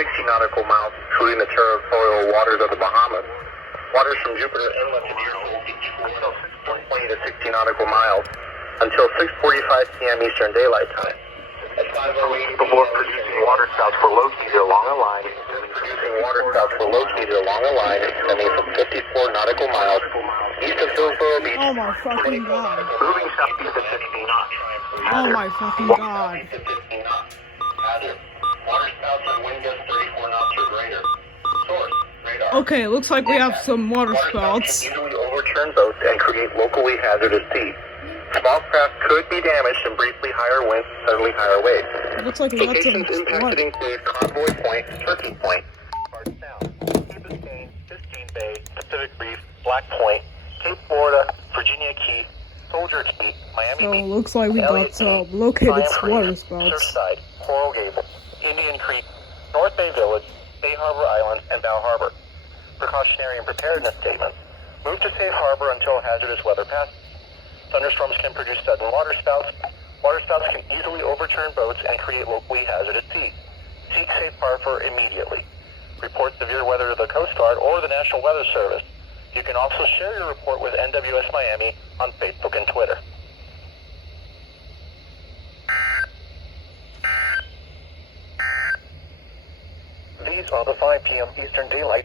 60 nautical miles, including the territorial waters of the Bahamas. Waters from Jupiter Inlet to Deerfield each flow 120 to 60 nautical miles until 6:45 p.m. Eastern Daylight Time. At 5:08 before producing waterspouts were located along a line. Extending from 54 nautical miles east of Hillsborough Beach. Oh my fucking god. Moving southeast at 50 knots. Oh my fucking god. Hazard. Waterspouts and wind gusts 34 knots or greater. Source. Radar. Okay, looks like we have some water spouts. Can easily overturn boats and create locally hazardous sea. Small craft could be damaged in briefly higher winds, suddenly higher waves. Looks like we got some Locations impacted water. include Convoy Point, Turkey Point, Park Sound, Key Biscayne, Biscayne Bay, Pacific Reef, Black Point, Cape Florida, Virginia Key, Soldier Key, Miami So Beach, looks like we Elliott got Key, located Triumph water Reef, spouts. Surfside, Coral Gables, Indian Creek, North Bay Village, Bay Harbor Island, and Bow Harbor. Precautionary and preparedness statements. Move to safe harbor until hazardous weather passes. Thunderstorms can produce sudden waterspouts. Waterspouts can easily overturn boats and create locally hazardous sea. Seek safe harbor immediately. Report severe weather to the Coast Guard or the National Weather Service. You can also share your report with NWS Miami on Facebook and Twitter. These are the 5 p.m. Eastern Daylight